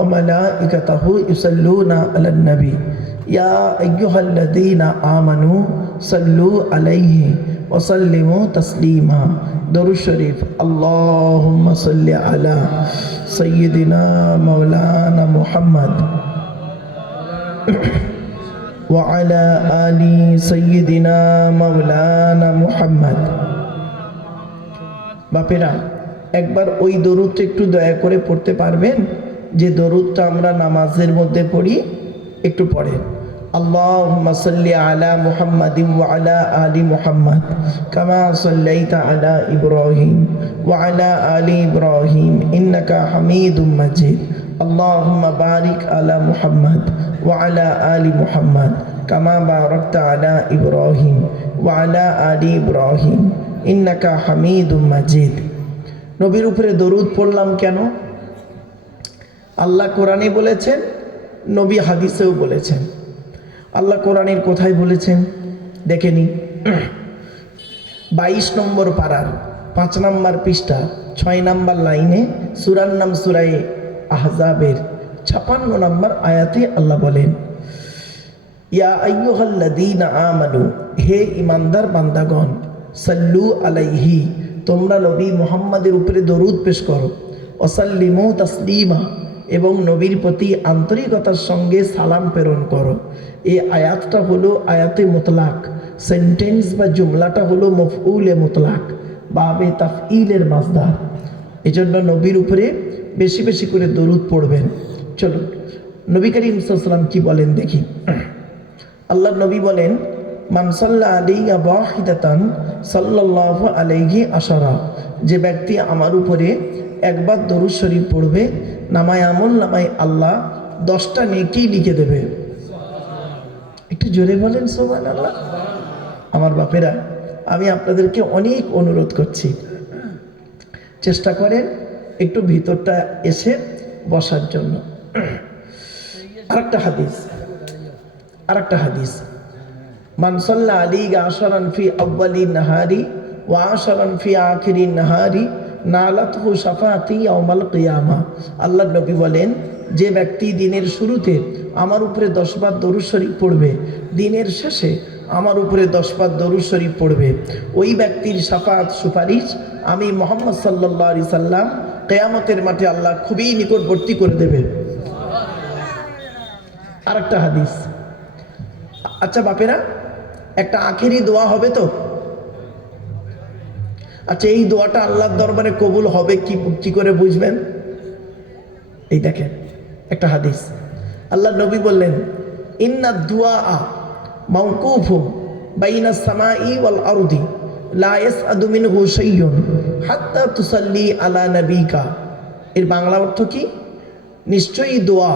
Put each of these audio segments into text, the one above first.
ওয়া মালাইকাতাহু ইউসাল্লুনা আলান নবী ইয়া আইয়ুহাল্লাযীনা আমানু সাল্লু আলাইহি ওয়া সাল্লিমু তাসলিমা। দরুদ শরীফ। আল্লাহুম্মা সাল্লি আলা সাইয়্যিদিনা মাওলানা মুহাম্মদ ওয়া আলা আলি সাইয়্যিদিনা মাওলানা মুহাম্মদ। বাপেরা, একবার ওই দরুদটা একটু দয়া করে পড়তে পারবেন? যে দরুদটা আমরা নামাজের মধ্যে পড়ি, একটু পড়েন। আল্লাহুম্মা সাল্লি আলা মুহাম্মাদিন ওয়া আলা আলি মুহাম্মাদ কামা সাল্লাইতা আলা ইব্রাহিম ওয়া আলা আলি ইব্রাহিম ইন্নাকা হামিদুম মাজিদ। আল্লাহুম্মা বারিক আলা মুহাম্মাদ ওয়া আলা আলি মুহাম্মাদ কামা বারাকতা আলা ইব্রাহিম ওয়া আলা আলি ইব্রাহিম ইন্নাকা হামিদুম মাজিদ। নবীর উপরে দরুদ পড়লাম কেন? আল্লাহ কোরআনে বলেছেন, নবী হাদিসেও বলেছেন। আল্লাহ কোরআনের কোথায় বলেছেন দেখেনি? 22 নম্বর পারার 5 নম্বর পৃষ্ঠা 6 নম্বর লাইনে, সূরার নাম সূরায়ে আহজাবের 56 নম্বর আয়াতে আল্লাহ বলেন, ইয়া আইয়ুহাল্লাযীনা আমানু, হে ঈমানদার বান্দাগণ, সাল্লু আলাইহি, তোমরা নবী মুহাম্মাদের উপরে দরুদ পেশ করো, ওয়াসাল্লিমু তাসলিমা, এবং নবীর প্রতি আন্তরিকতার সঙ্গে সালাম প্রেরণ করো। এই আয়াতটা হলো আয়াতে মুতলাক, সেন্টেন্স বা জুমলাটা হলো মফউলে মুতলাক, বাবে তাফঈলের মাসদার। এজন্য নবীর উপরে বেশি বেশি করে দরুদ পড়বেন। চলুন নবী করিম সাল্লাল্লাহু আলাইহি ওয়াসাল্লাম কি বলেন দেখি। আল্লাহ নবী বলেন, মান সাল্লা আলাইহি ওয়াহিদাতান সাল্লাল্লাহু আলাইহি আশারা, যে ব্যক্তি আমার উপরে একবার দরুদ শরীফ পড়বে, নামায় আমল নামায় আল্লাহ 10টা নেকি লিখে দেবে। একটু জোরে বলেন সুবহানাল্লাহ। আমার বাপেরা, আমি আপনাদেরকে অনেক অনুরোধ করছি, চেষ্টা করেন একটু ভিতরটা এসে বসার জন্য। আরেকটা হাদিস, মান সাল্লা আলাইহি আশরান ফি আউয়ালিন নাহারি ওয়া আশরান ফি আখিরিন নাহারি নালাতহু শাফাআতি ইয়াউমাল কিয়ামা। আল্লাহ নবী বলেন, যে ব্যক্তি দিনের শুরুতে আমার উপরে 10 বার দরুদ শরীফ পড়বে, দিনের শেষে আমার উপরে 10 বার দরুদ শরীফ পড়বে, ওই ব্যক্তির শাফাআত সুপারিশ আমি মুহাম্মদ সাল্লাল্লাহু আলাইহি সাল্লাম কিয়ামতের মাঠে আল্লাহ খুবই নিকটবর্তী করে দেবে। আরেকটা হাদিস। আচ্ছা বাপেরা, একটা আখেরি দোয়া হবে তো? আচ্ছা, এই দোয়াটা আল্লাহর দরবারে কবুল হবে কি করে বুঝবেন? এই দেখেন একটা হাদিস। আল্লাহ নবী বললেন, ইন্না দুআ মাওকুফুম বাইনা সামাই ওয়াল আরদি লা ইয়াসআদু মিনহু শাইউন হাত্তা তুসাল্লি আলা নবিকা। এর বাংলা অর্থ কি? নিশ্চয়ই দোয়া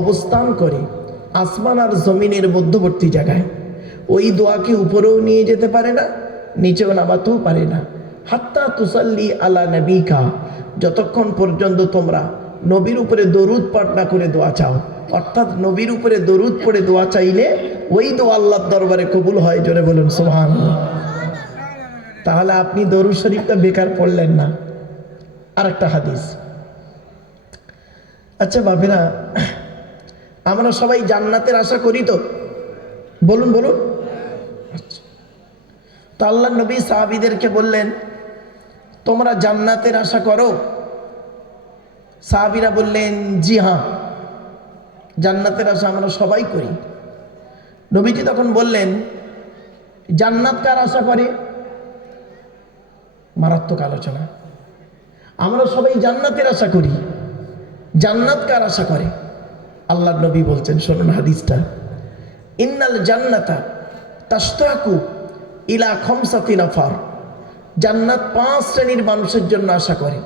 অবস্থান করে আসমান আর জমিনের মধ্যবর্তী জায়গায়। ওই দোয়াকে উপরেও নিয়ে যেতে পারে না, নিচেও নামাতেও পারে না। হাত্তা তুসাল্লি আলা নবিকা, যতক্ষণ পর্যন্ত তোমরা নবীর উপরে দরুদ পাঠ না করে দোয়া চাও। অর্থাৎ নবীর উপরে দরুদ পড়ে দোয়া চাইলে ওই দোয়া আল্লাহর দরবারে কবুল হয়। জোরে বলুন সুবহানাল্লাহ। তাহলে আপনি দরুদ শরীফটা বেকার পড়লেন না। আরেকটা হাদিস। আচ্ছা বাপেরা, আমরা সবাই জান্নাতের আশা করি তো? বলুন বলুন। তো আল্লাহ নবী সাহাবীদেরকে বললেন, তোমরা জান্নাতের আশা করো? সাহাবীরা বললেন, জি হ্যাঁ, জান্নাতের আশা আমরা সবাই করি। নবীজি তখন বললেন, জান্নাত কার আশা করে? মারাত্মক আলোচনা। আমরা সবাই জান্নাতের আশা করি, জান্নাত কার আশা করে? আল্লাহ নবী বলছেন, শুনুন হাদিসটা, ইন্নাল জান্নাতা তাশতাকু ইলা খামসাতি নাফার, জান্নাত 5 শ্রেণীর মানুষের জন্য আশা করে।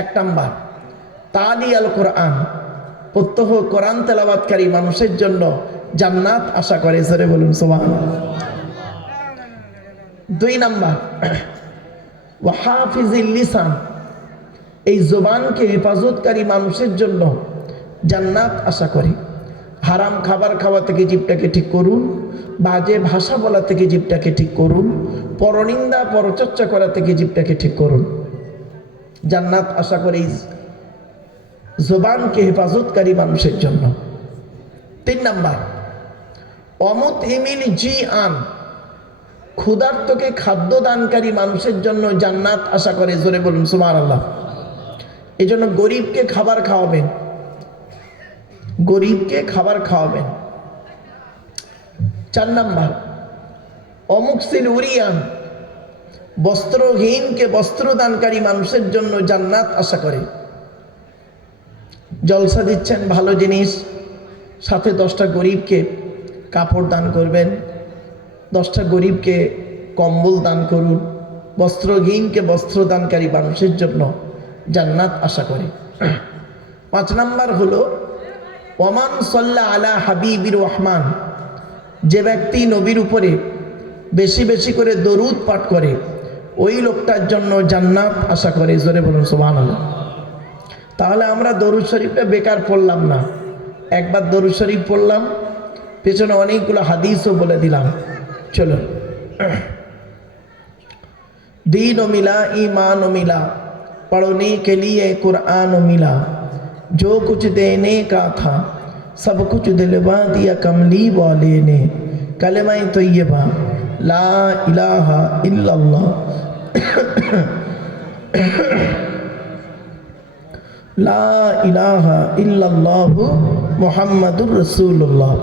1 নাম্বার, তালি আল কোরআন, প্রত্যহ কোরআন তেলাওয়াতকারী মানুষের জন্য জান্নাত আশা করে। জোরে বলুন সুবহানাল্লাহ। 2 নাম্বার, ওয়া হাফিজিল লিসান, এই জবানকে হেফাজতকারী মানুষের জন্য জান্নাত আশা করে। হারাম খাবার খাওয়া থেকে জিভটাকে ঠিক করুন, বাজে ভাষা বলা থেকে জিভটাকে ঠিক করুন, পরনিন্দা পরচর্চা করা থেকে জিভটাকে ঠিক করুন। জান্নাত আশা করে জবানকে হেফাজতকারী মানুষের জন্য। 3 নাম্বার, অমুত ইমিল জি আন, ক্ষুধার্তকে খাদ্য দানকারী মানুষের জন্য জান্নাত আশা করে। জোরে বলুন সুবহানাল্লাহ। এই জন্য গরিবকে খাবার খাওয়াবেন, গরিবকে খাবার খাওয়াবেন। 4 নাম্বার, অমুকসিল উরিয়ান, বস্ত্রহীনকে বস্ত্র দানকারী মানুষের জন্য জান্নাত আশা করে। জলসা দিচ্ছেন ভালো জিনিস, সাথে 10টা গরিবকে কাপড় দান করবেন, 10টা গরিবকে কম্বল দান করুন। বস্ত্রহীনকে বস্ত্র দানকারী মানুষের জন্য জান্নাত আশা করে। 5 নাম্বার হলো ওমান সাল্লা আলা হাবিবির রহমান, যে ব্যক্তি নবীর উপরে বেশি বেশি করে দরুদ পাঠ করে ওই লোকটার জন্য জান্নাত আশা করে। জোরে বলুন সুবহানাল্লাহ। তাহলে আমরা দরুদ শরীফটা বেকার পড়লাম না, একবার দরুদ শরীফ পড়লাম, পেছনে অনেকগুলো হাদিসও বলে দিলাম। চলো, दीन मिला ईमान मिला, पढ़ने के लिए कुरान मिला, जो कुछ देने का था सब कुछ दिलवा दिया कमली वाले ने, कलमा तैयबा ला इलाहा इल्लल्लाह ला इलाहा इल्लल्लाह मुहम्मदुर रसूलुल्लाह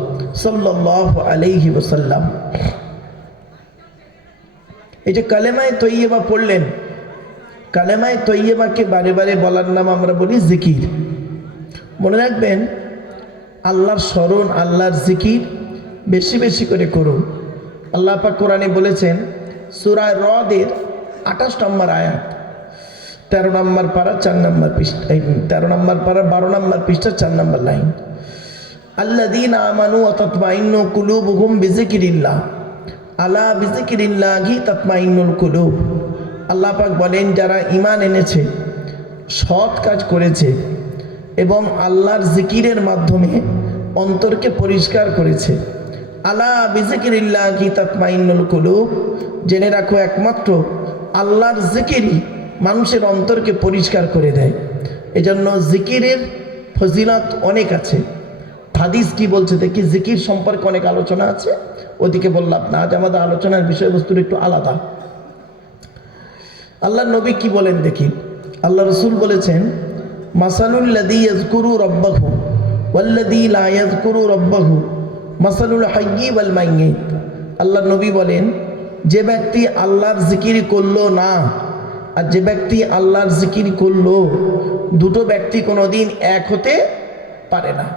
सल्लल्लाहु अलैहि वसल्लम। এই যে কালেমায়ে তৈয়বা পড়লেন, কালেমায়ে তৈয়বাকে বারে বারে বলার নাম আমরা বলি জিকির। মনে রাখবেন, আল্লাহর স্মরণ, আল্লাহর জিকির বেশি বেশি করে করুন। আল্লাহ পাক কোরআনে বলেছেন সূরা রদের 28 নম্বর আয়াত, 13 নম্বর পারা 4 নম্বর পৃষ্ঠা, 13 নম্বর পারা 12 নম্বর পৃষ্ঠা 4 নম্বর লাইন, আল্লাযীনা আমানু ওয়া তাতমাইন্নু কুলুবুহুম বিযিকরিল্লাহ আলা বিযিকরিল্লাহি তাতমাইন্নুল কুলুব। আল্লাহ পাক বলেন, যারা ঈমান এনেছে, সৎ কাজ করেছে এবং আল্লাহর জিকিরের মাধ্যমে অন্তরকে পরিষ্কার করেছে। আলা বিযিকরিল্লাহি তাতমাইন্নুল কুলুব, জেনে রাখো একমাত্র আল্লাহর জিকিরই মানুষের অন্তরকে পরিষ্কার করে দেয়। এজন্য জিকিরের ফজিলত অনেক আছে। হাদিস কি বলছে দেখি, জিকির সম্পর্কে অনেক আলোচনা আছে, ওদিকে বললাম না। আজ আমাদের আলোচনার বিষয়বস্তু একটু আলাদা। আল্লাহ নবী কি বলেন দেখি। আল্লাহ রসুল বলেছেন, মাসালুল লাযী ইয়াযকুরু রাব্বাহু ওয়াল্লাযী লা ইয়াযকুরু রাব্বাহু মাসালুল হাইয়্যি ওয়াল মাইয়্যিত। আল্লাহ নবী বলেন, যে ব্যক্তি আল্লাহর জিকির করলো না আর যে ব্যক্তি আল্লাহর জিকির করলো, দুটো ব্যক্তি কোনোদিন এক হতে পারে না।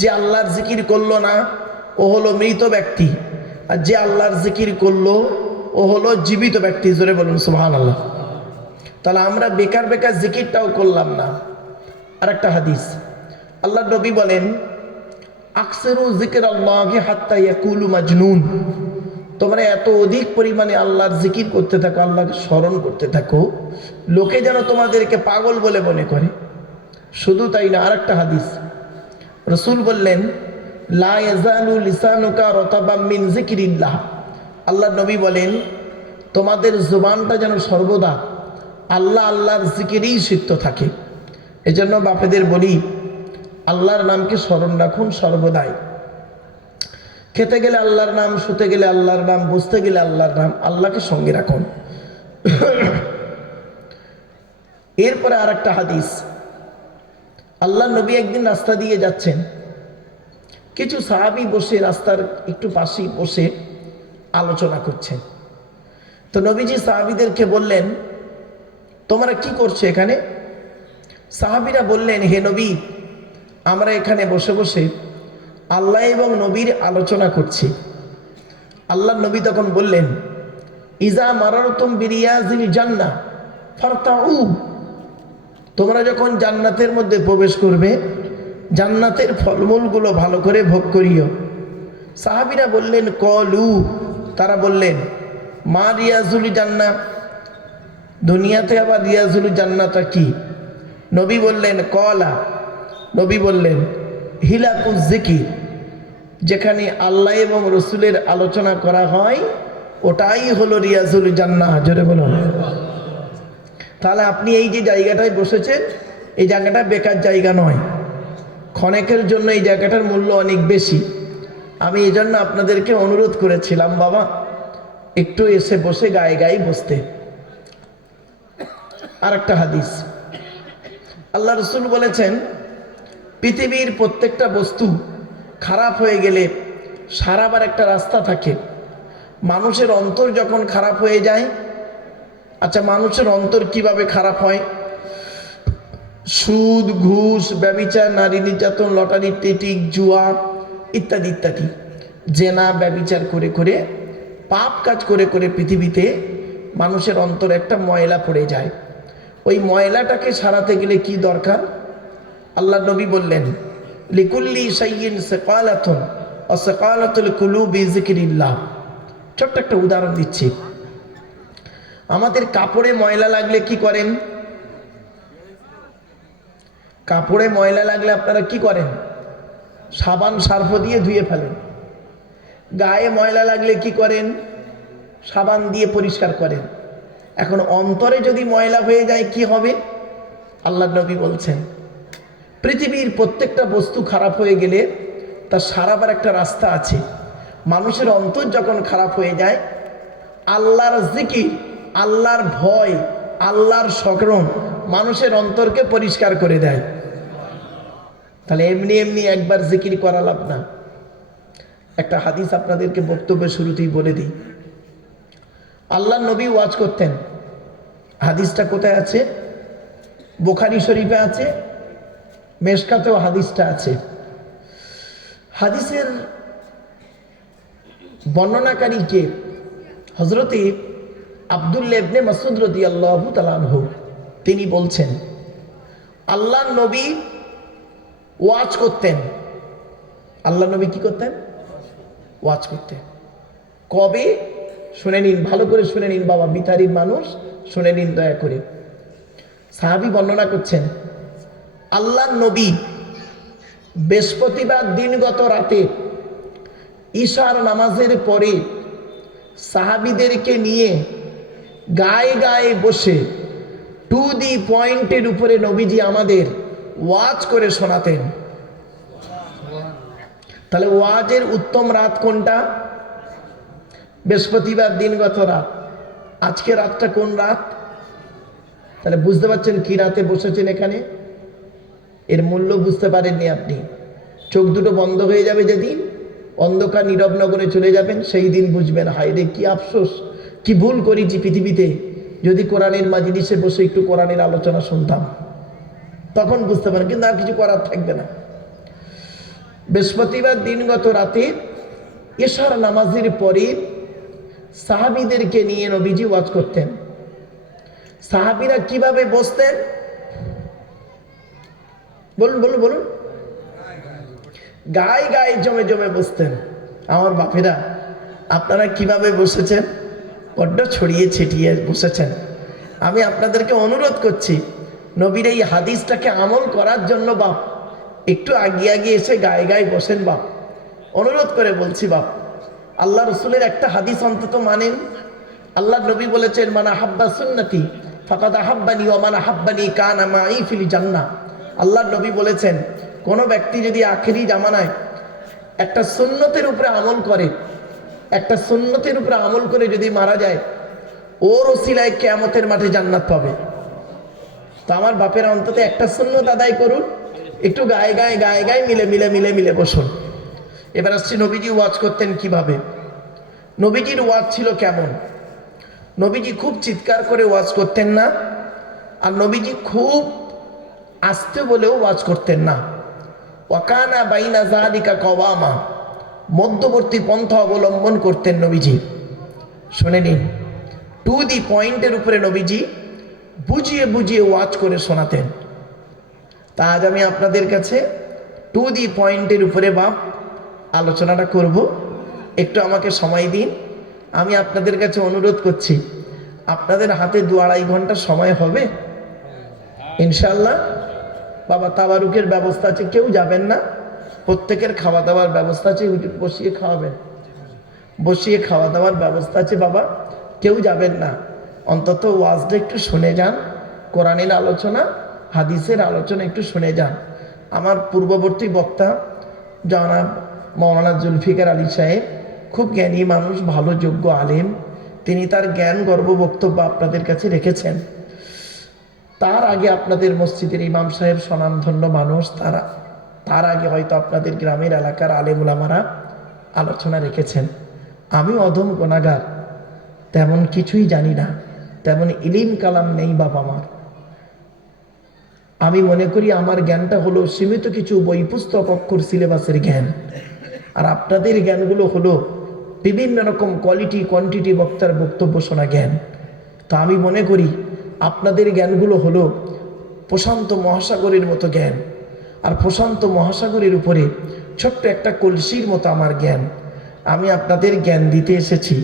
যে আল্লাহর জিকির করলো না ও হলো মৃত ব্যক্তি, আর যে আল্লাহর জিকির করলো ও হলো জীবিত ব্যক্তি। জোরে বলুন সুবহানাল্লাহ। তাহলে আমরা বেকার বেকার জিকিরটাও করলাম না। আর একটা হাদিস, আল্লাহ নবী বলেন, আকসিরু যিকরাল্লাহি হাত্তা ইয়াকুলু মাজনুন, তোমরা এত অধিক পরিমাণে আল্লাহর জিকির করতে থাকো, আল্লাহকে স্মরণ করতে থাকো, লোকে যেন তোমাদেরকে পাগল বলে মনে করে। শুধু তাই না, আর একটা হাদিস, রসুল বললেন, লা ইয়াজালু লিসানুকা রাতাবাম মিন যিকরিল্লাহ। আল্লাহ নবী বলেন, তোমাদের জবানটা যেন সর্বদা আল্লাহ আল্লাহর জিকিরেই সিক্ত থাকে। এজন্য বাপেদের বলি, আল্লাহর নামকে স্মরণ রাখুন সর্বদাই। খেতে গেলে আল্লাহর নাম, শুতে গেলে আল্লাহর নাম, বসতে গেলে আল্লাহর নাম, আল্লাহকে সঙ্গে রাখুন। এরপরে আর একটা হাদিস, আল্লাহ নবী একদিন রাস্তা দিয়ে যাচ্ছেন, কিছু সাহাবী বসে রাস্তার একটু পাশেই বসে আলোচনা করছেন। তো নবীজি সাহাবীদেরকে বললেন, তোমরা কি করছো এখানে? সাহাবীরা বললেন, হে নবী, আমরা এখানে বসে বসে আল্লাহ এবং নবীর আলোচনা করছি। আল্লাহ নবী তখন বললেন, ইজা মারারতুম বিরিয়াজিল জান্নাহ ফারতাউ, তোমরা যখন জান্নাতের মধ্যে প্রবেশ করবে, জান্নাতের ফলমূলগুলো ভালো করে ভোগ করিও। সাহাবীরা বললেন, কলু, তারা বললেন, মা রিয়াজুল জান্নাহ, দুনিয়াতে আবার রিয়াজুল জান্নাহটা কি? নবী বললেন, কলা, নবী বললেন, হিলাকুজ জিকির, যেখানে আল্লাহ এবং রসুলের আলোচনা করা হয় ওটাই হলো রিয়াজুল জান্নাহ। জোরে বলুন। তাহলে আপনি এই যে জায়গাটায় বসেছেন, এই জায়গাটা বেকার জায়গা নয়, ক্ষণেকের জন্য এই জায়গাটার মূল্য অনেক বেশি। আমি এই জন্য আপনাদেরকে অনুরোধ করেছিলাম বাবা একটু এসে বসে গায়ে গায়ে বসতে। আর একটা হাদিস, আল্লাহ রসুল বলেছেন পৃথিবীর প্রত্যেকটা বস্তু খারাপ হয়ে গেলে সারাবার একটা রাস্তা থাকে। মানুষের অন্তর যখন খারাপ হয়ে যায়, আচ্ছা মানুষের অন্তর কিভাবে খারাপ হয়? সুদ, ঘুষ, ব্যভিচার, নারী নির্যাতন, লটারি, টিটিক, জুয়া ইত্যাদি ইত্যাদি, জেনা ব্যভিচার করে করে, পাপ কাজ করে করে পৃথিবীতে মানুষের অন্তরে একটা ময়লা পড়ে যায়। ওই ময়লাটাকে সারাতে গেলে কি দরকার? আল্লাহ নবী বললেন লিকুল্লি শাইইন সাকালাতুন ওয়া সাকালাতুল কুলুবি যিকরিল্লাহ। ছোট্ট একটা উদাহরণ দিচ্ছি। আমাদের কাপড়ে ময়লা লাগলে কি করেন? কাপড়ে ময়লা লাগলে আপনারা কি করেন? সাবান সার্ফ দিয়ে ধুয়ে ফেলেন। গায়ে ময়লা লাগলে কি করেন? সাবান দিয়ে পরিষ্কার করেন। এখন অন্তরে যদি ময়লা হয়ে যায় কি হবে? আল্লাহ নবী বলছেন পৃথিবীর প্রত্যেকটা বস্তু খারাপ হয়ে গেলে তার সারাবার একটা রাস্তা আছে। মানুষের অন্তর যখন খারাপ হয়ে যায়, আল্লাহর জিকির, আল্লাহর ভয়, আল্লাহর স্মরণ মানুষের অন্তরকে পরিষ্কার করে দেয়। তাহলে এমনি এমনি একবার জিকির করা লাভ না। একটা হাদিস আপনাদেরকে বক্তব্যের শুরুতেই বলে দিই। আল্লাহ নবী ওয়াজ করতেন। হাদিসটা কোথায় আছে? বুখারী শরীফে আছে, মেশকাতেও হাদিসটা আছে। হাদিসের বর্ণনাকারী কে? হযরতে আব্দুল্লাহ ইবনে মাসউদ রাদিয়াল্লাহু তাআলা আনহু। তিনি বলছেন আল্লাহ নবী ওয়াজ করতেন। আল্লাহ নবী কি করতেন? ওয়াজ করতেন। কবে? শুনে নিন, ভালো করে শুনে নিন বাবা, বিতারির মানুষ শুনে নিন দয়া করে। সাহাবী বর্ণনা করছেন আল্লাহ নবী বৃহস্পতিবার দিনগত রাতে ঈশার নামাজের পরে সাহাবীদেরকে নিয়ে গায়ে গায়ে বসে টু দি পয়েন্টের উপরে নবীজি আমাদের ওয়াজ করে শোনাতেন। তাহলে ওয়াজের উত্তম রাত কোনটা? বৃহস্পতিবার দিনগত রাত। আজকে রাতটা কোন রাত? তাহলে বুঝতে পারছেন কি রাতে বসেছেন এখানে? এর মূল্য বুঝতে পারেননি আপনি। চোখ দুটো বন্ধ হয়ে যাবে যেদিন, অন্ধকার নীরব নগরে চলে যাবেন, সেই দিন বুঝবেন হায় রে কি আফসোস, কি ভুল করেছি পৃথিবীতে। যদি কোরআনের মাজলিসে বসে একটু কোরআনের আলোচনা শুনতাম, তখন বুঝতে পারেন, কিন্তু আর কিছু করার থাকবে না। বৃহস্পতিবার দিনগত রাতে এশার নামাজের পরে সাহাবীদেরকে নিয়ে নবীজি ওয়াজ করতেন। সাহাবীরা কিভাবে বসতেন? বলুন বলুন বলুন। গায়ে গায়ে জমে জমে বসতেন। আমার বাপেরা, আপনারা কিভাবে বসেছেন? বড্ড ছড়িয়ে ছিটিয়ে বসেছেন। আমি আপনাদেরকে অনুরোধ করছি নবীর এই হাদিসটাকে আমল করার জন্য বাপ একটু আগিয়ে আগিয়ে এসে গায়ে গায়ে বসেন বাপ, অনুরোধ করে বলছি বাপ। আল্লাহ রসুলের একটা হাদিস অন্তত মানেন। আল্লাহ নবী বলেছেন মান আহাব্বা সুন্নতি ফাকাদ আহাব্বানি ওয়া মান আহাব্বানি কানা মাই ফিল জান্নাহ। আল্লাহ নবী বলেছেন কোন ব্যক্তি যদি আখেরি জামানায় একটা সুন্নতের উপরে আমল করে, একটা সুন্নতের উপরে আমল করে যদি মারা যায়, ওর ওসিলায় কিয়ামতের মাঠে জান্নাত পাবে। তো আমার বাপেরা অন্তত একটা সুন্নত আদায় করুন, একটু গায়ে গায়ে গায়ে গায়ে মিলে মিলে মিলে মিলে বসুন। এবার আসছি নবীজি ওয়াজ করতেন কিভাবে। নবীজির ওয়াজ ছিল কেমন? নবীজি খুব চিৎকার করে ওয়াজ করতেন না, আর নবীজি খুব আস্তে বলেও ওয়াজ করতেন না। ওয়াকানা বাইনা যালিকা কওয়ামা, মধ্যবর্তী পন্থা অবলম্বন করতেন নবীজি। শুনে নিন, টু দি পয়েন্টের উপরে নবীজি বুঝিয়ে বুঝিয়ে ওয়াজ করে শোনাতেন। তা আজ আমি আপনাদের কাছে টু দি পয়েন্টের উপরে বাপ আলোচনাটা করব। একটু আমাকে সময় দিন। আমি আপনাদের কাছে অনুরোধ করছি, আপনাদের হাতে 2-2.5 ঘন্টা সময় হবে ইনশাল্লাহ? বাবা তাবারুকের ব্যবস্থা আছে, কেউ যাবেন না, প্রত্যেকের খাওয়া দাওয়ার ব্যবস্থা আছে, বসিয়ে খাওয়াবেন, বসিয়ে খাওয়া দাওয়ার ব্যবস্থা আছে বাবা, কেউ যাবেন না। অন্তত ওয়াজটা একটু শুনে যান, কোরআনের আলোচনা, হাদিসের আলোচনা একটু শুনে যান। আমার পূর্ববর্তী বক্তা জনাব মৌলানা জুলফিকার আলী সাহেব খুব জ্ঞানী মানুষ, ভালো যোগ্য আলেম, তিনি তার জ্ঞান গর্ব বক্তব্য আপনাদের কাছে রেখেছেন। তার আগে আপনাদের মসজিদের ইমাম সাহেব স্বনামধন্য মানুষ, তার আগে হয়তো আপনাদের গ্রামের এলাকার আলেম ওলামারা আলোচনা রেখেছেন। আমি অধম গুনাহগার, তেমন কিছুই জানি না, তেমন ইলিম কালাম নেই বাপ আমার। আমি মনে করি আমার জ্ঞানটা হলো সীমিত কিছু বই পুস্তক অক্ষর সিলেবাসের জ্ঞান, আর আপনাদের জ্ঞানগুলো হলো বিভিন্ন রকম কোয়ালিটি কোয়ান্টিটি বক্তার বক্তব্য শোনা জ্ঞান। তা আমি মনে করি আপনাদের জ্ঞানগুলো হলো প্রশান্ত মহাসাগরের মতো জ্ঞান, আর প্রশান্ত মহাসাগরের উপরে ছোট্ট একটা কলসির মতো আমার জ্ঞান। আমি আপনাদের জ্ঞান দিতে এসেছি,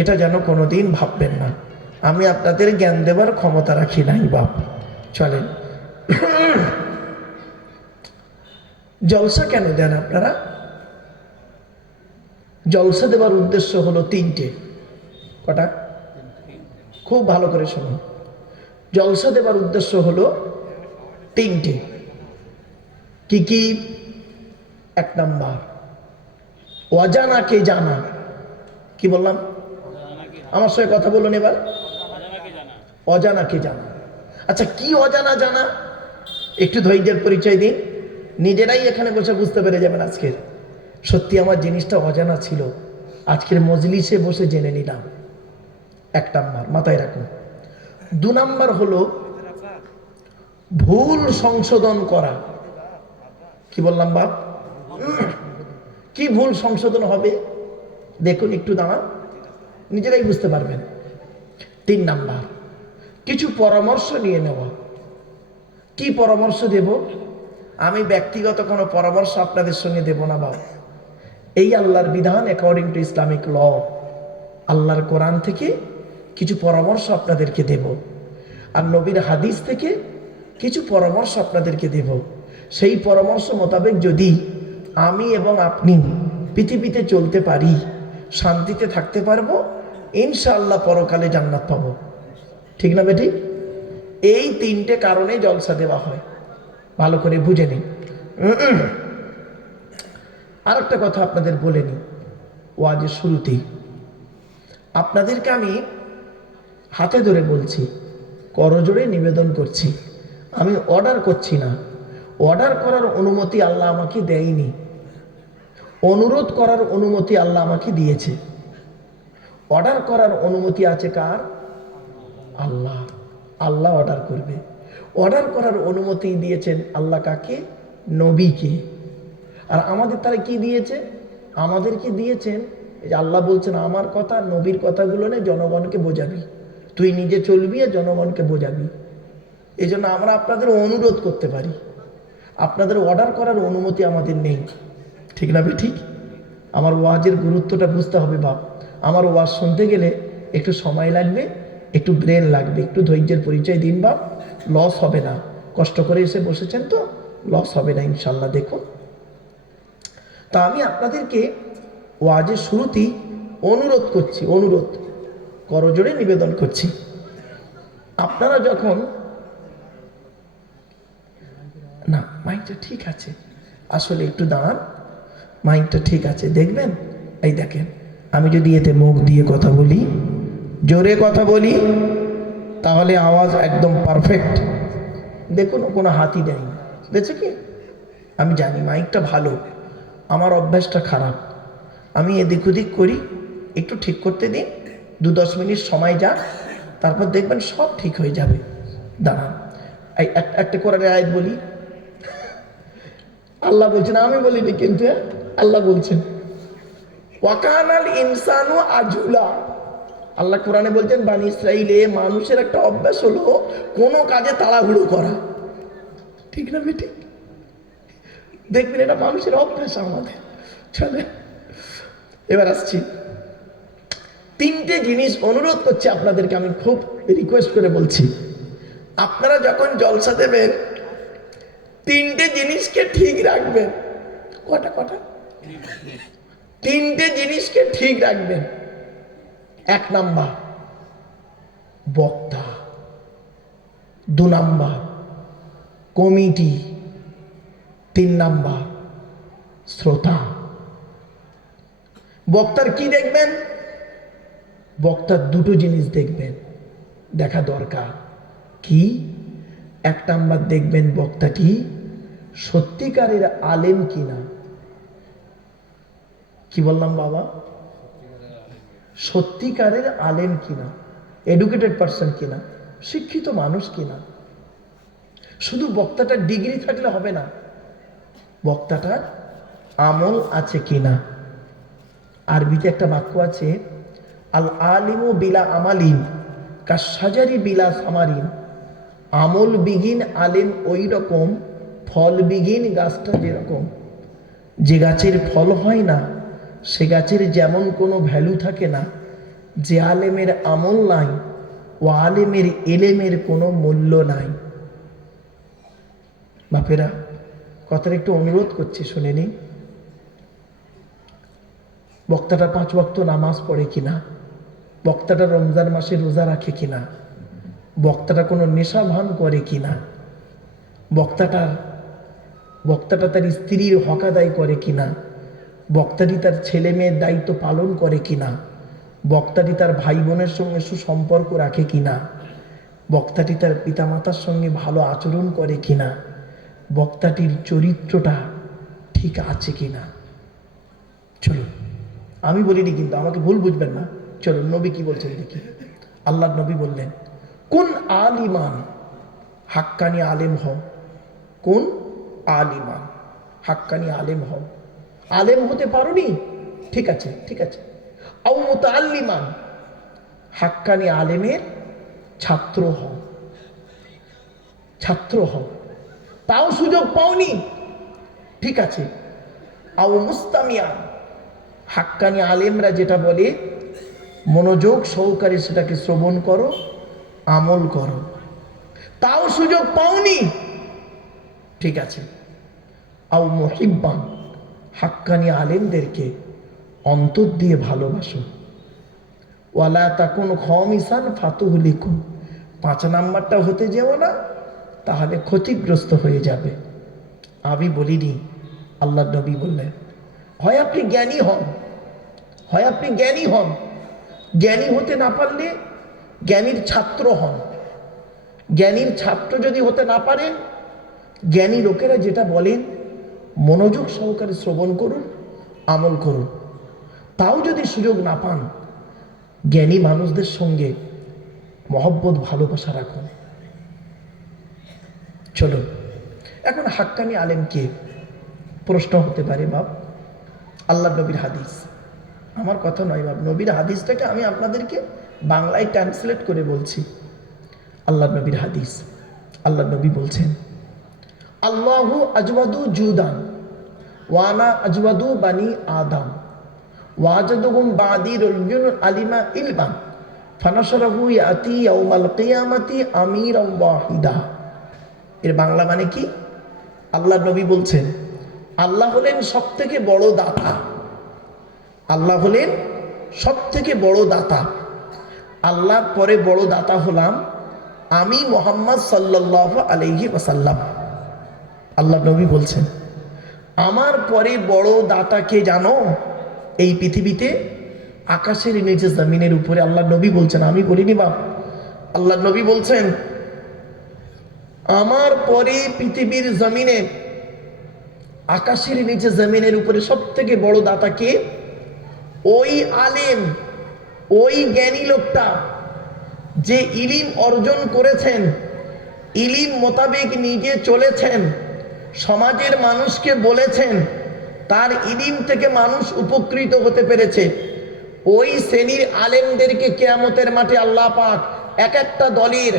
এটা যেন কোনোদিন ভাববেন না আমি আপনাদের জ্ঞান দেবার ক্ষমতা রাখি নাই বাপ। চলেন, জলসা কেন দেন আপনারা? জলসা দেবার উদ্দেশ্য হলো তিনটে। কটা? খুব ভালো করে শুনুন। জলসা দেবার উদ্দেশ্য হলো তিনটে। কি কি? এক নাম্বার, অজানাকে জানা। কি বললাম? আমার সঙ্গে কথা বলুন এবার। অজানাকে জানা। আচ্ছা, কি অজানা জানা? একটু ধৈর্যের পরিচয় দিন, নিজেরাই এখানে বসে বুঝতে পেরে যাবেন। আজকের সত্যি আমার জিনিসটা অজানা ছিল, আজকের মজলিসে বসে জেনে নিলাম। এক নাম্বার মাথায় রাখুন। দু নাম্বার হলো ভুল সংশোধন করা। কি বললাম বাপ? কি ভুল সংশোধন হবে দেখুন, একটু দাঁড়ান, নিজেরাই বুঝতে পারবেন। তিন নাম্বার, কিছু পরামর্শ নিয়ে নেওয়া। কি পরামর্শ দেব? আমি ব্যক্তিগত কোনো পরামর্শ আপনাদের সঙ্গে দেব না বাবা। এই আল্লাহর বিধান, অ্যাকর্ডিং টু ইসলামিক ল, আল্লাহর কোরআন থেকে কিছু পরামর্শ আপনাদেরকে দেব, আর নবীর হাদিস থেকে কিছু পরামর্শ আপনাদেরকে দেব। সেই পরামর্শ মোতাবেক যদি আমি এবং আপনি পৃথিবীতে চলতে পারি, শান্তিতে থাকতে পারবো, ইনশাআল্লাহ পরকালে জান্নাত পাবো। ঠিক না বেটি? এই তিনটে কারণে জলসা দেওয়া হয়, ভালো করে বুঝে নিন। আর একটা কথা আপনাদের বলে নিই ওয়াজের শুরুতেই, আপনাদেরকে আমি হাতে ধরে বলছি, করজোড়ে নিবেদন করছি, আমি অর্ডার করছি না। অর্ডার করার অনুমতি আল্লাহ আমাকে দেয়নি, অনুরোধ করার অনুমতি আল্লাহ আমাকে দিয়েছে। অর্ডার করার অনুমতি আছে কার? আল্লাহ। আল্লাহ অর্ডার করবে। অর্ডার করার অনুমতি দিয়েছেন আল্লাহ কাকে? নবীকে। আর আমাদের তারা কি দিয়েছে? আমাদেরকে দিয়েছেন যে আল্লাহ বলছেন আমার কথা নবীর কথাগুলো নে জনগণকে বোঝাবি, তুই নিজে চলবি আর জনগণকে বোঝাবি। এই জন্য আমরা আপনাদের অনুরোধ করতে পারি, আপনাদের অর্ডার করার অনুমতি আমাদের নেই। ঠিক না বে? ঠিক। আমার ওয়াজের গুরুত্বটা বুঝতে হবে বাপ। আমার ওয়াজ শুনতে গেলে একটু সময় লাগবে, একটু ব্রেন লাগবে, একটু ধৈর্যের পরিচয় দিন বাপ। লস হবে না, কষ্ট করে এসে বসেছেন তো, লস হবে না ইনশাল্লাহ। দেখুন, তা আমি আপনাদেরকে ওয়াজের শুরুতেই অনুরোধ করছি, অনুরোধ করজোড়ে নিবেদন করছি, আপনারা যখন না, মাইকটা ঠিক আছে, আসলে একটু দাঁড়ান, মাইকটা ঠিক আছে দেখবেন। এই দেখেন, আমি যদি এতে মুখ দিয়ে কথা বলি, জোরে কথা বলি, তাহলে আওয়াজ একদম পারফেক্ট। দেখুন, কোনো হাতই দেয়নি, দেখছে কি? আমি জানি মাইকটা ভালো, আমার অভ্যাসটা খারাপ, আমি এদিক ওদিক করি, একটু ঠিক করতে দিন, 2-10 মিনিট সময় যাক, তারপর দেখবেন সব ঠিক হয়ে যাবে। দাঁড়ান, এই একটা কোরআনের আয়াত বলি। আল্লাহ বলছেন, আমি বলিনি কিন্তু, আল্লাহ বলছেন ওয়াকানাল ইনসানু আজুলা। আল্লাহ কোরআনে বলছেন বানি ইসরাইলে মানুষের একটা অভ্যাস হলো কোনো কাজে তাড়াহুড়ো করা। ঠিক না বেটি? দেখবেন এটা মানুষের অভ্যাস আমাদের। চলে, এবার আসছি। তিনটে জিনিস অনুরোধ করছি আপনাদেরকে, আমি খুব রিকোয়েস্ট করে বলছি, আপনারা যখন জলসা দেবেন তিনটে জিনিসকে ঠিক রাখবেন। কটা কটা? তিনটে জিনিসকে ঠিক রাখবেন। এক নাম্বার বক্তা, 2 নাম্বার কমিটি, 3 নাম্বার শ্রোতা। বক্তার কি দেখবেন? বক্তার দুটো জিনিস দেখবেন, দেখা দরকার। কি? 1 নাম্বার দেখবেন বক্তাটি সত্যিকারের আলেম কিনা। কি বললাম বাবা? সত্যিকারের আলেম কিনা, এডুকেটেড পারসন কিনা, শিক্ষিত মানুষ কিনা। শুধু বক্তাটার ডিগ্রি থাকলে হবে না, বক্তাটার আমল আছে কিনা। আরবিতে একটা বাক্য আছে, আল আলিমু বিলা আমালিন কাশাজারি বিলা সামারিন। আমল বিহীন আলেম ওই রকম, ফল বিহীন গাছটা যেরকম। যে গাছের ফল হয় না সে গাছের যেমন কোনো ভ্যালু থাকে না, যে আলেমের আমল নাই ও আলেমের এলেমের কোনো মূল্য নাই। বাপেরা, কথাটা একটু অনুরোধ করছি শুনে নি। বক্তাটা 5 ওয়াক্ত নামাজ পড়ে কিনা, বক্তাটা রমজান মাসে রোজা রাখে কিনা, বক্তাটা কোনো নেশা ভান করে কিনা, বক্তাটা তার স্ত্রীর হক আদায় করে কিনা, বক্তাটি তার ছেলে মেয়ের দায়িত্ব পালন করে কিনা, বক্তাটি তার ভাই বোনের সঙ্গে সুসম্পর্ক রাখে কিনা, বক্তাটি তার পিতামাতার সঙ্গে ভালো আচরণ করে কিনা, বক্তাটির চরিত্রটা ঠিক আছে কিনা। চলুন, আমি বলিনি কিন্তু, আমাকে ভুল বুঝবেন না। চলুন নবী কি বলছেন দেখি। আল্লাহ নবী বললেন, কোন আলিমান, হাক্কানি আলেম হও। কোন আলিমান, হাক্কানি আলেম হও। আলেম হতে পারোনি, ঠিক আছে, ঠিক আছে। আও মুতাআল্লিমান, হাক্কানি আলেমের ছাত্র হও, ছাত্র হও, তাও সুযোগ পাওনি, ঠিক আছে। আও মুস্তামিয়ান, হাক্কানি আলেমরা যেটা বলে মনোযোগ সহকারে সেটাকে শ্রবণ করো, আমল করো, তাও সুযোগ পাওনি, ঠিক আছে। আও মুহিব্বান, হাক্কানি আলেমদেরকে অন্তর দিয়ে ভালোবাসো। ওয়ালা তাকুন খামিসান ফাতুহলিকুম, 5 নাম্বারটা হতে যেও না, তাহলে ক্ষতিগ্রস্ত হয়ে যাবে। আমি বলিনি, আল্লাহ নবী বললেন, হয় আপনি জ্ঞানী হন, হয় আপনি জ্ঞানী হন। জ্ঞানী হতে না পারলে জ্ঞানীর ছাত্র হন। জ্ঞানীর ছাত্র যদি হতে না পারেন, জ্ঞানী লোকেরা যেটা বলেন মনোযোগ সহকারে শ্রবণ করুন, আমল করুন। তাও যদি সুযোগ না পান, জ্ঞানী মানুষদের সঙ্গে মহব্বত ভালোবাসা রাখুন। চলুন, এখন হাক্কানি আলেম কে? প্রশ্ন হতে পারে বাপ, আল্লাহ নবীর হাদিস, আমার কথা নয় বাপ, নবীর হাদিসটাকে আমি আপনাদেরকে বাংলায় ট্রান্সলেট করে বলছি। আল্লাহ নবীর হাদিস, আল্লাহ নবী বলছেন, আল্লাহু আজওয়াদু জুদান ওয়ানা আজওয়াদু বানি আদম ওয়াজাদুহুম বাদি রাজুল আলিমা ইলমান ফানাশরাহু ইয়াতি ইয়াউমাল কিয়ামাতি আমিরান ওয়াহিদা। এর বাংলা মানে কি? আল্লাহ নবী বলছেন, আল্লাহ হলেন সবথেকে বড় দাতা। আল্লাহ হলেন সবথেকে বড় দাতা। আল্লাহর পরে বড় দাতা হলাম আমি, মুহাম্মদ সাল্লাল্লাহু আলাইহি ওয়াসাল্লাম। আল্লাহ নবী বলছেন, আমার পরে বড় দাতা কে জানো? এই পৃথিবীতে আকাশের নিচে জমিনের উপরে। আল্লাহ নবী বলছেন, আমি বলিনি বাপ, আল্লাহ নবী বলছেন, আমার পরে পৃথিবীর জমিনে আকাশের নিচে জমিনের উপরে সব থেকে বড় দাতা কে? ওই আলেম, ওই জ্ঞানী লোকটা যে ইলিম অর্জন করেছেন, ইলিম মোতাবেক নিজে চলেছেন, সমাজের মানুষকে বলেছেন, তার ইলিম থেকে মানুষ উপকৃত হতে পেরেছে। ওই শ্রেণীর আলেমদেরকে কিয়ামতের মাঠে আল্লাহ পাক এক একটা দলের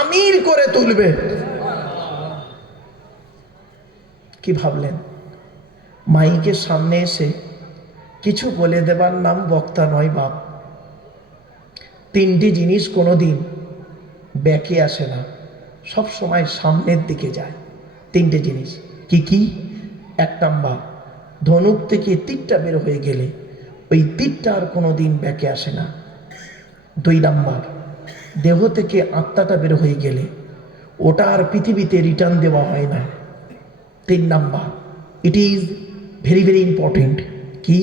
আমির করে তুলবে। কি ভাবলেন? মাইকের সামনে এসে কিছু বলে দেবার নাম বক্তা নয় বাপ। 3টি জিনিস কোনোদিন ব্যাকে আসে না, সব সময় সামনের দিকে যায়। 3টে জিনিস কি কি? 1 নাম্বার, ধনুক থেকে তীরটা বের হয়ে গেলে ওই তীরটা আর কোনোদিন ব্যাকে আসে না। 2 নাম্বার, দেহ থেকে আত্মাটা বের হয়ে গেলে ওটা আর পৃথিবীতে রিটার্ন দেওয়া হয় না। 3 number, it is very very important, কি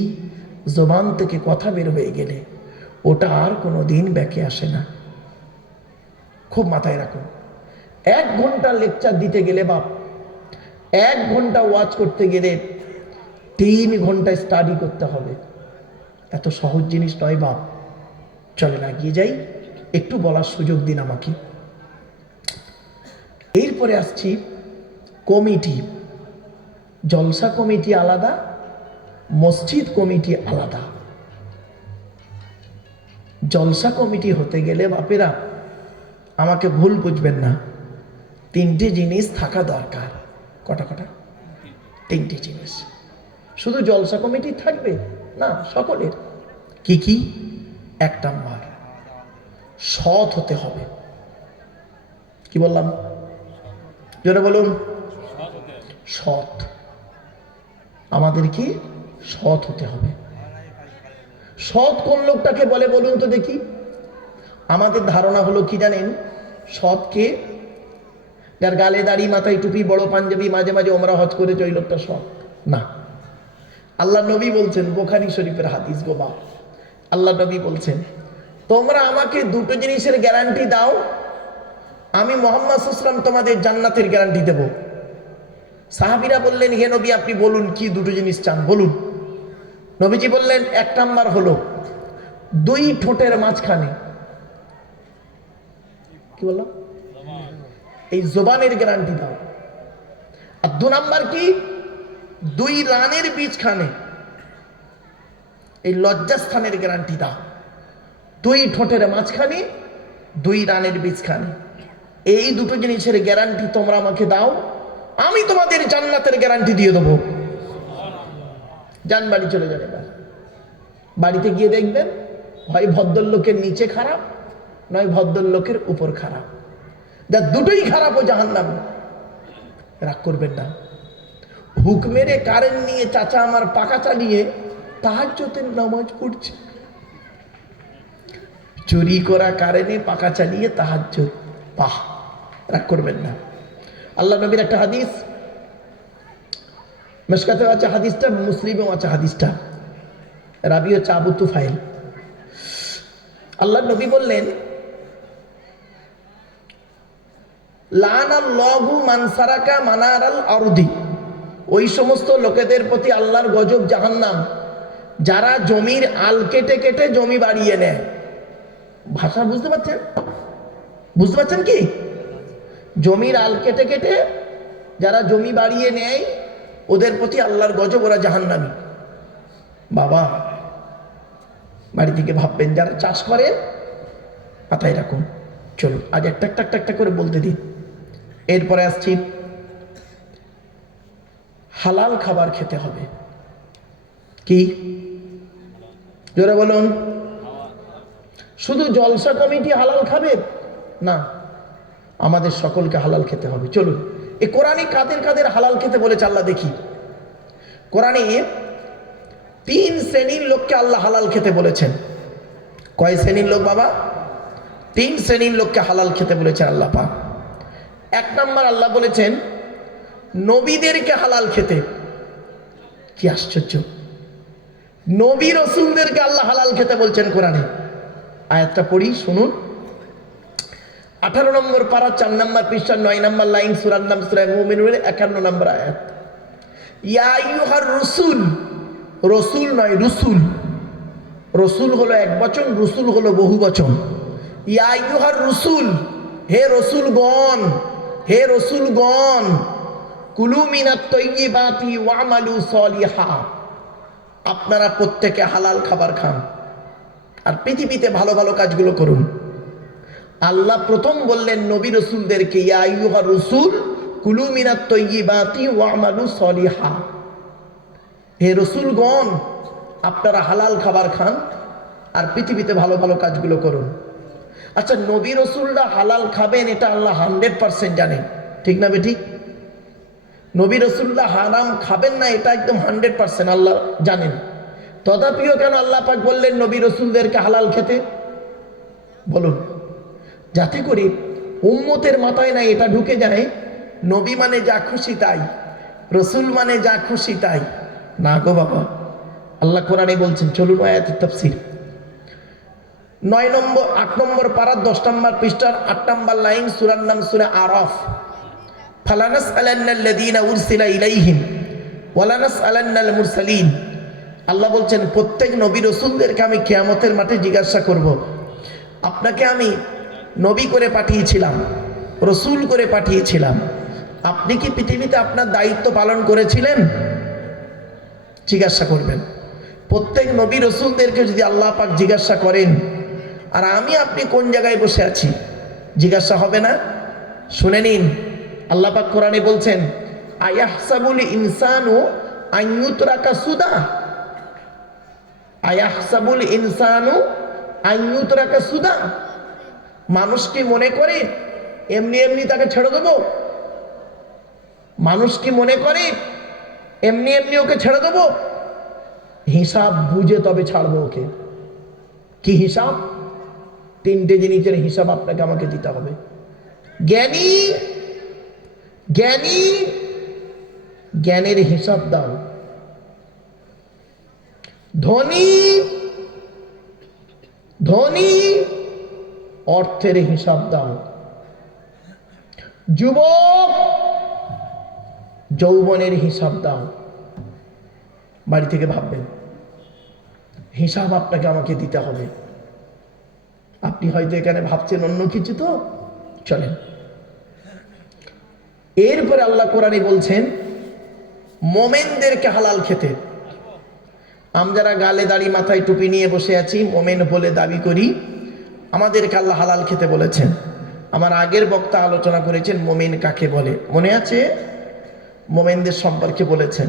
জবান থেকে কথা বের হয়ে গেলে ওটা আর কোনো দিন ব্যাকে আসে না। খুব মাথায় রাখুন। 1 ঘন্টা লেকচার দিতে গেলে বাপ, 1 ঘন্টা ওয়াজ করতে গেলে 3 ঘন্টা স্টাডি করতে হবে। এত সহজ জিনিস নয় বাপ। চলে না গিয়ে যাই, একটু বলার সুযোগ দিন আমাকে। এরপরে আসছি কমিটি। জলসা কমিটি আলাদা, মসজিদ কমিটি আলাদা। জলসা কমিটি হতে গেলে বাপেরা আমাকে ভুল বুঝবেন না, 3টে জিনিস থাকা দরকার। কটা কটা? 3টে জিনিস। শুধু জলসা কমিটি থাকবে না, সকলের। কি কি? 1 নাম্বার, সৎ হতে হবে। কি বললাম? জোরে বলুন। সৎ। আমাদের কি সৎ হতে হবে। সৎ কোন লোকটাকে বলে বলুন তো দেখি? আমাদের ধারণা হলো কি জানেন? সৎকে যার গালে দাড়ি, মাথায় টুপি, বড় পাঞ্জাবি, মাঝে মাঝে ওমরা হজ করেছে, ওই লোকটা সৎ না। আল্লাহ নবী বলছেন, বুখারী শরীফের হাদিস গো বাপ, আল্লাহ নবী বলছেন, তোমরা আমাকে 2টো জিনিসের গ্যারান্টি দাও, আমি মুহাম্মদ সাল্লাল্লাহু আলাইহি ওয়াসাল্লাম তোমাদের জান্নাতের গ্যারান্টি দেব। সাহাবীরা বললেন, হে নবী আপনি বলুন কি 2টো জিনিস চান, বলুন। নবীজি বললেন, 1 নাম্বার হলো 2 ঠোঁটের মাঝখানে, কি বললাম, এই জবানের গ্যারান্টি দাও। আর 2 নাম্বার কি? 2 রানের বীজখানে, এই লজ্জাস্থানের গ্যারান্টি দাও। 2 ঠোঁটের মাঝখানে, 2 রানের বীজখানে, এই 2টো জিনিসের গ্যারান্টি তোমরা আমাকে দাও, আমি তোমাদের জান্নাতের গ্যারান্টি দিয়ে দেবো। যান বাড়ি চলে যাবে। বাড়িতে গিয়ে দেখবেন হয় ভদ্রলোকের নিচে খারাপ, নয় ভদ্রলোকের উপর খারাপ। যা দুটোই খারাপ, ও জাহান্নামী। রাগ করবেন না। হুক মেরে কারেন্ট নিয়ে চাচা আমার পাকা চালিয়ে তাহাজ্জুদের নামাজ পড়ছে। চুরি করা কারেন্টে পাকা চালিয়ে তাহাজ্জুদ, বাহ! রাগ করবেন না। আল্লাহ নবীর একটা হাদিস, মিশকাতেও আছে হাদিসটা, মুসলিমেও আছে হাদিসটা, রাবি হচ্ছে আবু তুফাইল। আল্লাহ নবী বললেন, লানাল্লাহু মান সারাকা মানারাল আরদি, ওই সমস্ত লোকেদের প্রতি আল্লাহর গজব, জাহান্নাম, যারা জমির আল কেটে কেটে জমি বাড়িয়ে নেয়। ভাষা বুঝতে পারছেন? বুঝতে পারছেন কি? জমির আল কেটে কেটে যারা জমি বাড়িয়ে নেয়, ওদের প্রতি আল্লাহর গজব, ওরা জাহান্নামী। বাবা বাড়ি থেকে ভাববেন, যারা চাষ করে মাথায় রাখুন। চলুন আজ একটা একটা করে বলতে দিন। এরপরে আসছি, হালাল খাবার খেতে হবে। কি? জোরে বলুন। শুধু জলসা কমিটি হালাল খাবে না, আমাদের সকলকে হালাল খেতে হবে। চলুন এই কোরআনে কাদের কাদের হালাল খেতে বলেছে আল্লাহ দেখি। কোরআনে 3 শ্রেণীর লোককে আল্লাহ হালাল খেতে বলেছেন। কয় শ্রেণীর লোক বাবা? 3 শ্রেণীর লোককে হালাল খেতে বলেছেন আল্লাহ পাক। 1 নাম্বার আল্লাহ বলেছেন নবীদেরকে হালাল খেতে। কি আশ্চর্য! নবী রাসূলদেরকে আল্লাহ হালাল খেতে বলছেন কোরআনে। আয়াতটা পড়ি, শুনুন। 18 নম্বর পারা, 4 নম্বর পৃষ্ঠা, 9 নম্বর লাইন, সূরার নাম সূরা মুমিনুনের 51 নম্বর আয়াত। ইয়া আইয়ুহার রাসূল, রাসূল নয় রসুল, রসুল হলো এক বচন, রসুল হলো বহু বচন। ইয়া আইয়ুহার রাসূল, হে রসুলগণ, হে রসুলগণ, কুলু মিনাত তাইয়্যিবাতি ওয়ামালু সলিহা, আপনারা প্রত্যেকে হালাল খাবার খান আর পৃথিবীতে ভালো ভালো কাজগুলো করুন। আল্লাহ প্রথম বললেন নবী রসুলদেরকে, ইয়া আইয়ুহার রাসূল কুলু মিনাত তাইয়্যিবাতি ওয়ামালু সলিহা, হে রসুলগণ আপনারা হালাল খাবার খান আর পৃথিবীতে ভালো ভালো কাজগুলো করুন। আচ্ছা, নবী রসুলরা হালাল খাবেন এটা আল্লাহ 100% জানেন, ঠিক না বেঠিক? নবী রসুলরা হারাম খাবেন না এটা একদম 100% আল্লাহ জানেন। তথাপিও কেন আল্লাহ পাক বললেন নবী রসুলদেরকে হালাল খেতে? বলুন, যাতে করে উম্মতের মাথায় না এটা ঢুকে যায় নবী মানে যা খুশি তাই, রসুল মানে যা খুশি তাই। না গো বাবা, আল্লাহ কোরআনে বলছেন, চলুন আয়াতের তাফসীর। 8 নম্বর পারা 10 নম্বর পৃষ্ঠার 8 নম্বর লাইন, সূরার নাম সূরা আরাফ। ফালানাসআলান্নাল্লাযীনা উরসিলা ইলাইহিম ওয়ালানাসআলান্নাল মুরসালিন। আল্লাহ বলছেন, প্রত্যেক নবী রসুলদেরকে আমি কিয়ামতের মাঠে জিজ্ঞাসা করব, আপনাকে আমি নবী করে পাঠিয়েছিলাম, রসুল করে পাঠিয়েছিলাম, আপনি কি পৃথিবীতে আপনার দায়িত্ব পালন করেছিলেন? জিজ্ঞাসা করবেন। প্রত্যেক নবী রসুলদেরকে যদি আল্লাহ পাক জিজ্ঞাসা করেন, আর আমি আপনি কোন জায়গায় বসে আছি, জিজ্ঞাসা হবে না? শুনে নিন, আল্লাহ পাক কোরআনে বলছেন, আয়াহসাবুল ইনসানু আন ইউতরাকা সুদা। আয়াহসাবুল ইনসানু আন ইউতরাকা সুদা। মানুষ কি মনে করে এমনি এমনি তাকে ছেড়ে দেবো? মানুষ কি মনে করে এমনি এমনি ওকে ছেড়ে দেবো? হিসাব বুঝে তবে ছাড়বো ওকে। কি হিসাব? 3টে জিনিসের হিসাব আপনাকে আমাকে দিতে হবে। জ্ঞানী, জ্ঞানী, জ্ঞানের হিসাব দাও। ধনী, ধনী, অর্থের হিসাব দাও। যুবক, যৌবনের হিসাব দাও। বাড়ি থেকে ভাববেন, হিসাব আপনাকে আমাকে দিতে হবে। আপনি হয়তো এখানে ভাবছেন অন্য কিছু, তো চলেন। এরপরে আল্লাহ কোরআনে বলছেন মোমেনদেরকে হালাল খেতে। আমরা গালে দাড়ি মাথায় টুপি নিয়ে বসে আছি, মোমেন বলে দাবি করি, আমাদেরকে আল্লাহ হালাল খেতে বলেছেন। আমার আগের বক্তা আলোচনা করেছেন মোমেন কাকে বলে, মনে আছে? মোমেনদের সম্পর্কে বলেছেন।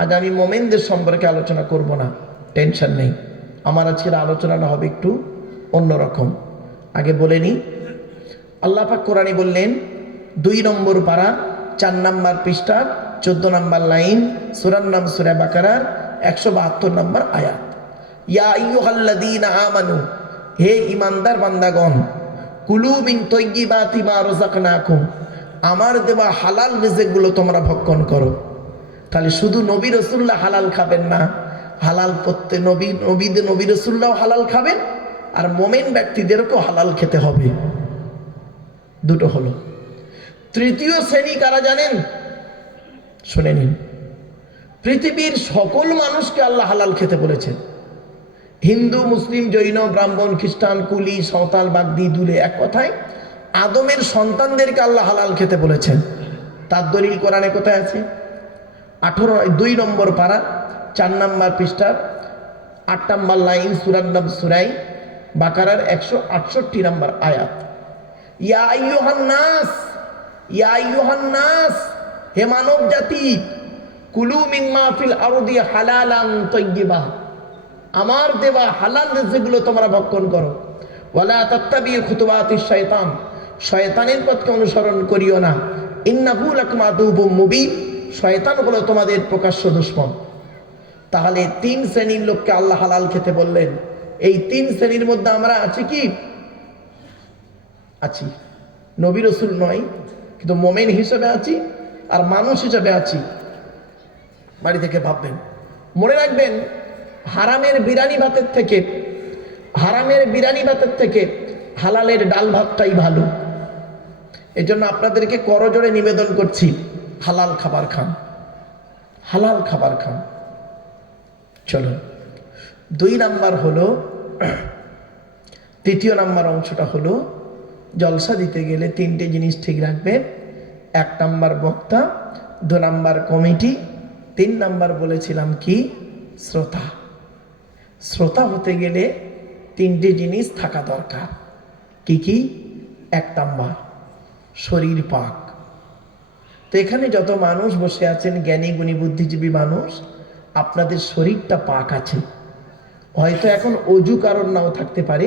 আজ আমি মোমেনদের সম্পর্কে আলোচনা করব না, টেনশন নেই। আমার আজকের আলোচনাটা হবে একটু অন্যরকম। আগে বলে নিই, আল্লাহ পাক কোরআনে বললেন 2 নম্বর পারা 4 নম্বর পৃষ্ঠা 14 নম্বর লাইন, সূরার নাম সূরা বাকারার 172 নম্বর আয়াত। ইয়া আইয়ুহাল্লাযীনা আমানু, হে ঈমানদার বান্দাগণ, কুলু মিন তাইয়্যিবাতি মা রাযাকনাকুম, আমার দেওয়া হালাল রিজিকগুলো তোমরা ভক্ষণ করো। তাহলে শুধু নবী রাসূলুল্লাহ হালাল খাবেন না, হালাল প্রত্যেক নবী রাসূলুল্লাহ হালাল খাবেন, আর মোমেন ব্যক্তিদেরকেও হালাল খেতে হবে। দুটো হলো। তৃতীয় শ্রেণী কারা জানেন? শুনে নিন। পৃথিবীর সকল মানুষকে আল্লাহ হালাল খেতে বলেছেন। হিন্দু, মুসলিম, জৈন, ব্রাহ্মণ, খ্রিস্টান, কুলি, সাঁওতাল, বাগদি, দুলে, এক কথায় আদমের সন্তানদেরকে আল্লাহ হালাল খেতে বলেছেন। তার দলিল কোরআনে কোথায় আছে? 2 নম্বর পারা 4 নম্বর পৃষ্ঠার 8 নম্বর লাইন, সূরার নাম সূরাই বাকারার 168 নম্বর আয়াত। ইয়া আইয়ুহান নাস, ইয়া আইয়ুহান নাস, হে মানব জাতি, কুলু মিম্মা ফিল আরদি হালালান তাইয়্যিবা, আমার দেওয়া হালাল রিজিকগুলো তোমরা ভক্ষণ করো। ওয়ালা তাত্তাবিউ খুতুওয়াতিশ শায়তান, শয়তানের পথকে অনুসরণ করিও না। ইন্নাহু লাকুম আদুউম মুবিন, শয়তান হলো তোমাদের প্রকাশ্য দুশমন। তাহলে 3 শ্রেণীর লোককে আল্লাহ হালাল খেতে বললেন। এই 3 শ্রেণীর মধ্যে আমরা আছি কি? আছি। নবী রাসূল নয়, কিন্তু মোমেন হিসেবে আছি, আর মানুষ হিসেবে আছি। বাড়ি থেকে ভাববেন, মনে রাখবেন, হারামের বিরানি ভাতের থেকে, হারামের বিরানি ভাতের থেকে হালালের ডাল ভাতটাই ভালো। এই জন্য আপনাদেরকে করজোড়ে নিবেদন করছি, হালাল খাবার খান, হালাল খাবার খান। চলুন, 2 নাম্বার হলো, 3য় নাম্বার অংশটা হলো, জলসা দিতে গেলে 3টে জিনিস ঠিক রাখবেন। 1 নাম্বার বক্তা, 2 নাম্বার কমিটি, 3 নাম্বার বলেছিলাম কি? শ্রোতা। শ্রোতা হতে গেলে 3টে জিনিস থাকা দরকার। কি কি? 1 নাম্বার শরীর পাক। তো এখানে যত মানুষ বসে আছেন, জ্ঞানী গুণী বুদ্ধিজীবী মানুষ, আপনাদের শরীরটা পাক আছে। হয়তো এখন অজু কারণ নাও থাকতে পারে,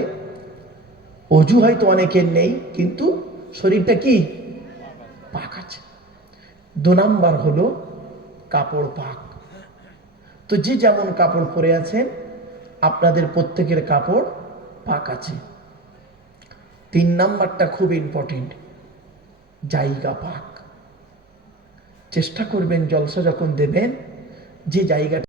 অজু হয়তো অনেকের নেই, কিন্তু শরীরটা কি? পাক আছে। 2 নাম্বার হলো কাপড় পাক। তো যে যেমন কাপড় পরে আছেন, আপনাদের প্রত্যেকের কাপড় পাক আছে। তিন নাম্বারটা খুব ইম্পর্টেন্ট, জায়গা পাক। চেষ্টা করবেন জলসা যখন দেবেন যে জায়গাটা